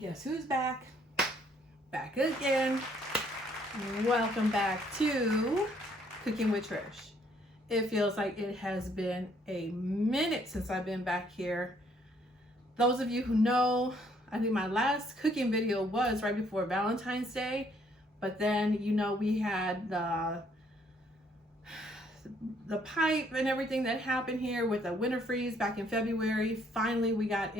Guess who's back? Back again. Welcome back to Cooking with Trish. It feels like it has been a minute since I've been back here. Those of you who know, I think my last cooking video was right before Valentine's Day, but then we had the pipe and everything that happened here with the winter freeze back in February. Finally, we got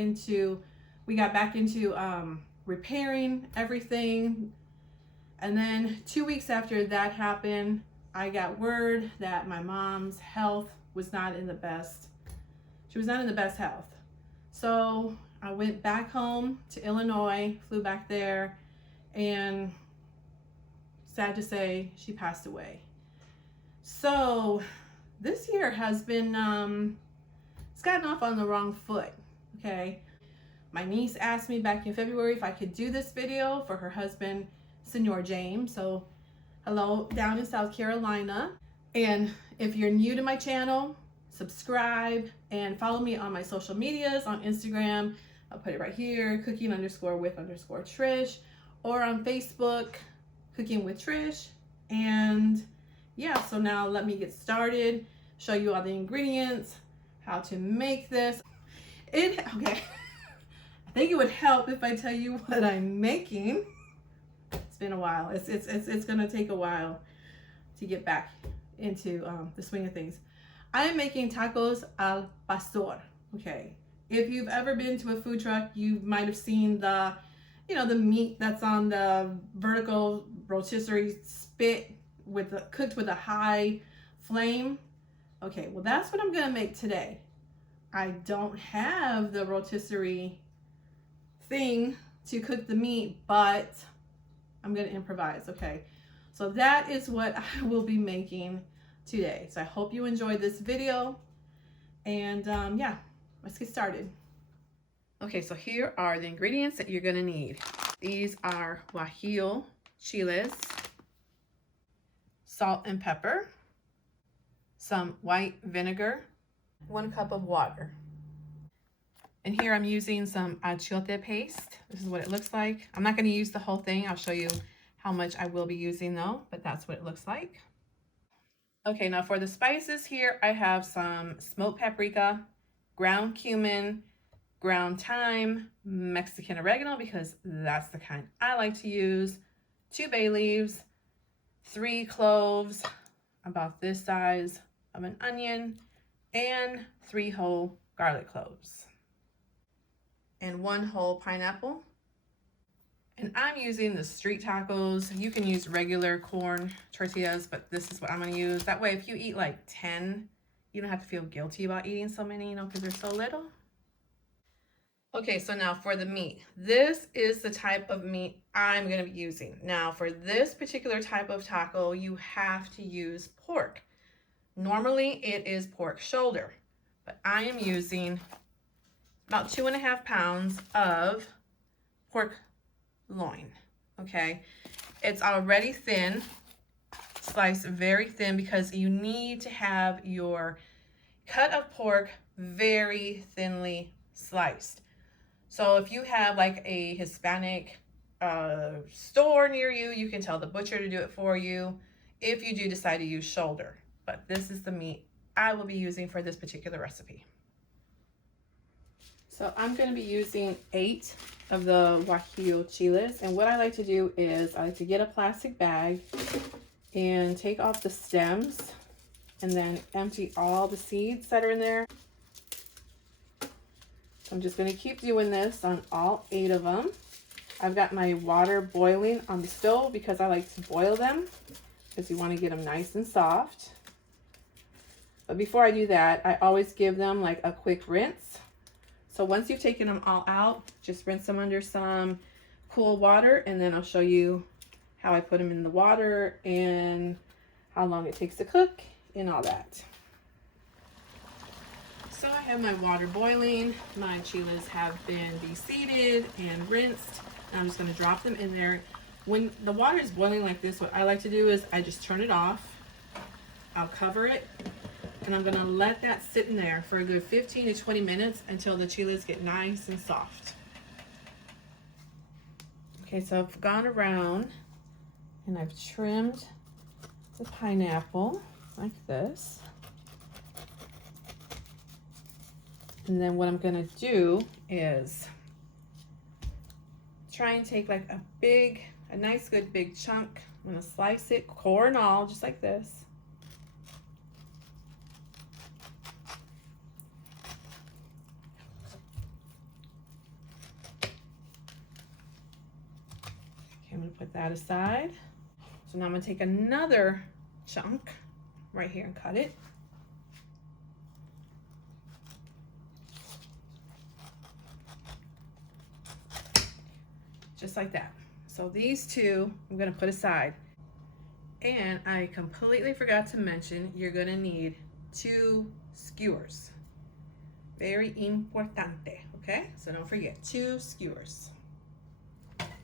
back into repairing everything. And then 2 weeks after that happened, I got word that my mom's health was not in the best. She was not in the best health. So I went back home to Illinois, flew back there, and sad to say, she passed away. So this year has been, it's gotten off on the wrong foot, okay? My niece asked me back in February if I could do this video for her husband, Senor James. So hello down in South Carolina. And if you're new to my channel, subscribe and follow me on my social medias on Instagram. I'll put it right here, cooking_with_Trish, or on Facebook, Cooking with Trish. And yeah, so now let me get started, show you all the ingredients, how to make this. Okay. I think it would help if I tell you what I'm making. It's been a while. It's gonna take a while to get back into the swing of things. I am making tacos al pastor. Okay. If you've ever been to a food truck, you might have seen the meat that's on the vertical rotisserie spit cooked with a high flame. Okay, well that's what I'm gonna make today. I don't have the rotisserie thing to cook the meat, but I'm gonna improvise. Okay, so that is what I will be making today. So I hope you enjoyed this video, and yeah, let's get started. Okay, so here are the ingredients that you're gonna need. These are Guajillo, Chiles, salt and pepper, some white vinegar, 1 cup of water. And here I'm using some Achiote paste. This is what it looks like. I'm not going to use the whole thing. I'll show you how much I will be using though, but that's what it looks like. Okay, now for the spices here, I have some smoked paprika, ground cumin, ground thyme, Mexican oregano, because that's the kind I like to use, 2 bay leaves, 3 cloves, about this size of an onion, and 3 whole garlic cloves, and 1 whole pineapple. And I'm using the street tacos. You can use regular corn tortillas, but this is what I'm gonna use. That way, if you eat like 10, you don't have to feel guilty about eating so many, because they're so little. Okay, so now for the meat. This is the type of meat I'm gonna be using. Now for this particular type of taco, you have to use pork. Normally it is pork shoulder, but I am using about 2.5 pounds of pork loin. Okay, it's already thin, sliced very thin, because you need to have your cut of pork very thinly sliced. So if you have like a Hispanic store near you, you can tell the butcher to do it for you if you do decide to use shoulder. But this is the meat I will be using for this particular recipe. So I'm going to be using 8 of the Guajillo chiles. And what I like to do is I like to get a plastic bag and take off the stems and then empty all the seeds that are in there. So I'm just going to keep doing this on all 8 of them. I've got my water boiling on the stove because I like to boil them, because you want to get them nice and soft. But before I do that, I always give them like a quick rinse. So once you've taken them all out, just rinse them under some cool water, and then I'll show you how I put them in the water and how long it takes to cook and all that. So I have my water boiling. My chiles have been de-seeded and rinsed. And I'm just going to drop them in there. When the water is boiling like this, what I like to do is I just turn it off. I'll cover it, and I'm going to let that sit in there for a good 15 to 20 minutes until the chiles get nice and soft. Okay, so I've gone around and I've trimmed the pineapple like this. And then what I'm gonna do is try and take like a nice good big chunk. I'm gonna slice it, core and all, just like this. I'm gonna put that aside. So now I'm gonna take another chunk right here and cut it. Just like that. So these two I'm gonna put aside. And I completely forgot to mention, you're gonna need 2 skewers. Very importante, okay? So don't forget, 2 skewers.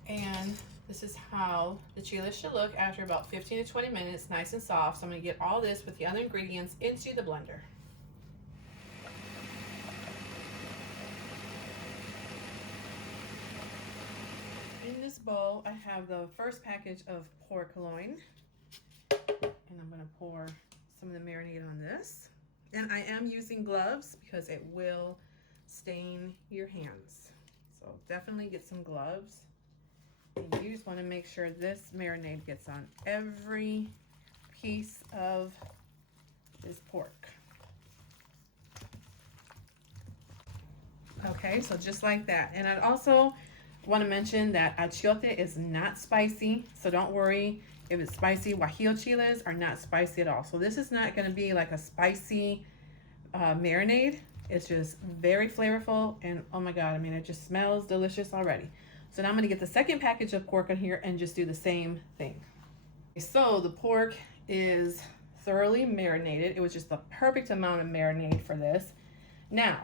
And this is how the chiles should look after about 15 to 20 minutes, nice and soft. So I'm gonna get all this with the other ingredients into the blender. In this bowl, I have the first package of pork loin. And I'm gonna pour some of the marinade on this. And I am using gloves because it will stain your hands. So definitely get some gloves. And you just want to make sure this marinade gets on every piece of this pork. Okay, so just like that. And I also want to mention that achiote is not spicy, so don't worry if it's spicy. Guajillo chiles are not spicy at all. So this is not going to be like a spicy marinade. It's just very flavorful, and oh my god, I mean, it just smells delicious already. So now I'm going to get the second package of pork in here and just do the same thing. So the pork is thoroughly marinated. It was just the perfect amount of marinade for this. Now,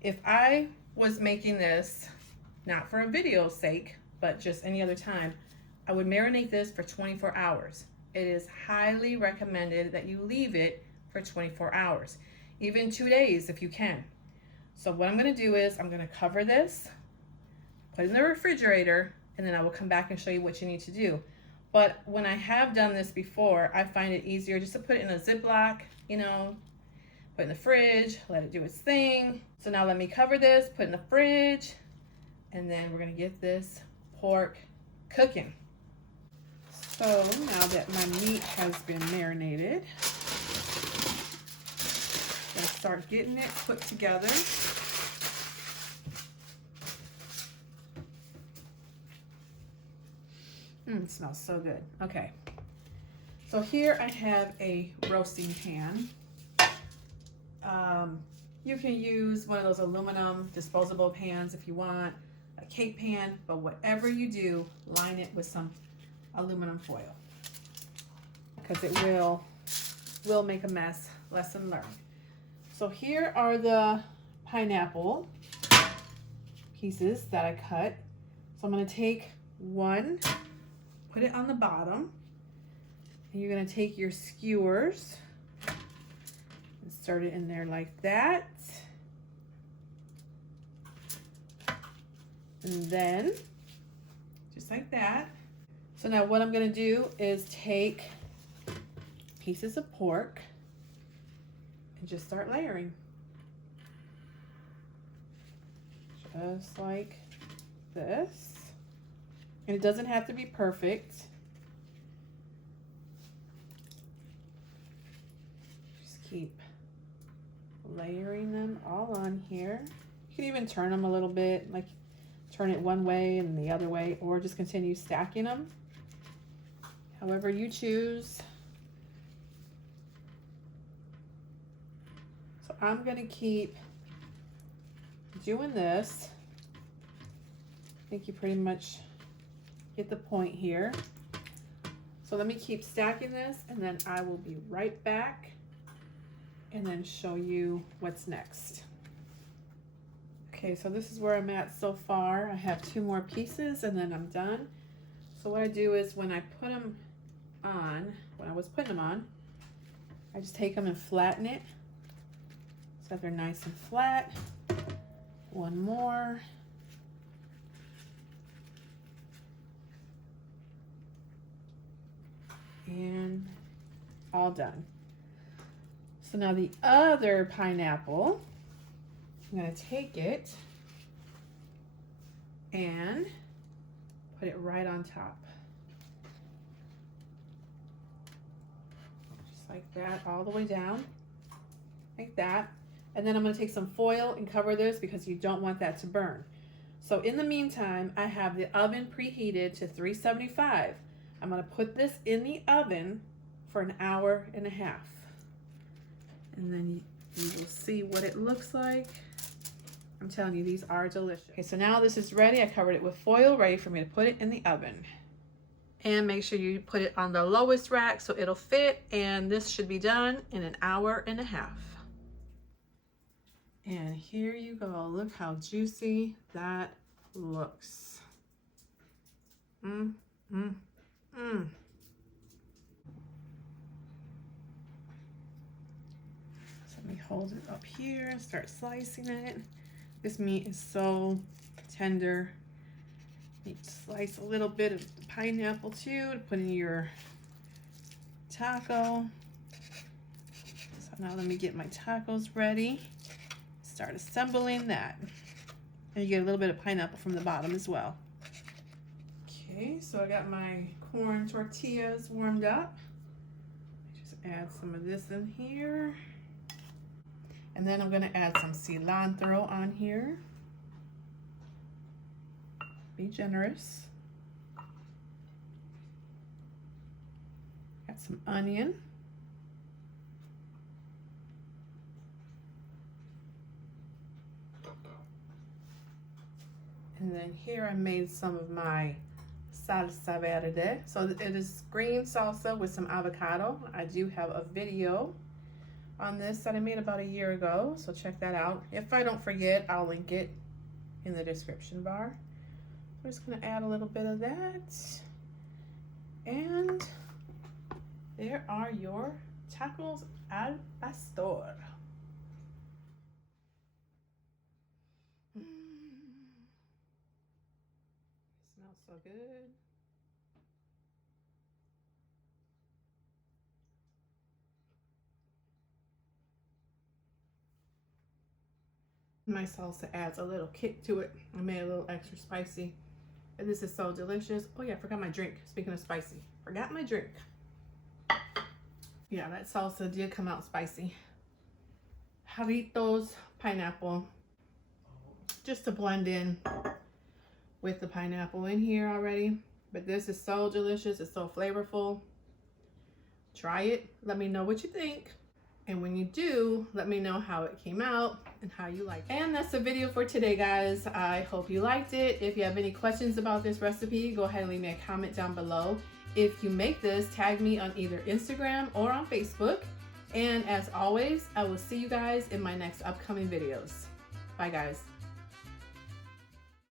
if I was making this, not for a video's sake, but just any other time, I would marinate this for 24 hours. It is highly recommended that you leave it for 24 hours, even 2 days if you can. So what I'm gonna do is I'm gonna cover this, put it in the refrigerator, and then I will come back and show you what you need to do. But when I have done this before, I find it easier just to put it in a Ziploc, you know, put it in the fridge, let it do its thing. So now let me cover this, put it in the fridge, and then we're gonna get this pork cooking. So now that my meat has been marinated, I'm gonna start getting it put together. It smells so good. Okay, so here I have a roasting pan. You can use one of those aluminum disposable pans if you want, a cake pan, but whatever you do, line it with some aluminum foil because it will make a mess. Lesson learned. So here are the pineapple pieces that I cut. So I'm going to take one, put it on the bottom, and you're going to take your skewers and start it in there like that. And then just like that. So now what I'm going to do is take pieces of pork and just start layering. Just like this. And it doesn't have to be perfect. Just keep layering them all on here. You can even turn them a little bit, like turn it one way and the other way, or just continue stacking them. However you choose. So I'm gonna keep doing this. I think you pretty much get the point here. So let me keep stacking this, and then I will be right back and then show you what's next. Okay, so this is where I'm at so far. I have 2 more pieces and then I'm done. So what I do is when I put them on, when I was putting them on, I just take them and flatten it so that they're nice and flat. One more. And all done. So now the other pineapple, I'm gonna take it and put it right on top. Just like that, all the way down, like that. And then I'm gonna take some foil and cover this because you don't want that to burn. So in the meantime, I have the oven preheated to 375. I'm gonna put this in the oven for an hour and a half. And then you will see what it looks like. I'm telling you, these are delicious. Okay, so now this is ready. I covered it with foil, ready for me to put it in the oven. And make sure you put it on the lowest rack so it'll fit. And this should be done in an hour and a half. And here you go. Look how juicy that looks. So let me hold it up here and start slicing it. This meat is so tender. You slice a little bit of the pineapple too to put in your taco. So now let me get my tacos ready. Start assembling that. And you get a little bit of pineapple from the bottom as well. Okay, so I got my corn tortillas warmed up. Just add some of this in here. And then I'm gonna add some cilantro on here. Be generous. Got some onion. And then here I made some of my salsa verde. So it is green salsa with some avocado. I do have a video on this that I made about a year ago, so check that out. If I don't forget, I'll link it in the description bar. I'm just gonna add a little bit of that. And there are your tacos al pastor. Smells so good. My salsa adds a little kick to it. I made it a little extra spicy. And this is so delicious. Oh yeah, I forgot my drink. Speaking of spicy, forgot my drink. Yeah, that salsa did come out spicy. Jarritos pineapple. Just to blend in with the pineapple in here already. But this is so delicious. It's so flavorful. Try it. Let me know what you think. And when you do, let me know how it came out and how you like it. And that's the video for today, guys. I hope you liked it. If you have any questions about this recipe, go ahead and leave me a comment down below. If you make this, tag me on either Instagram or on Facebook. And as always, I will see you guys in my next upcoming videos. Bye, guys.